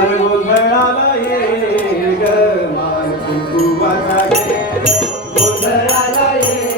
गोंधळाला ये ग मान गोंधळाला ये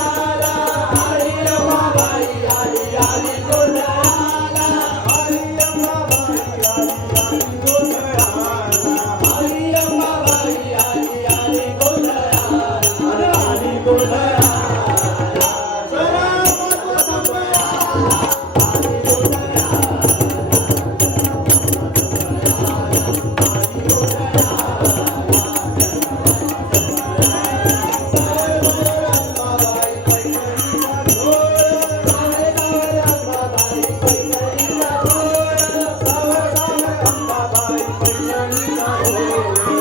Música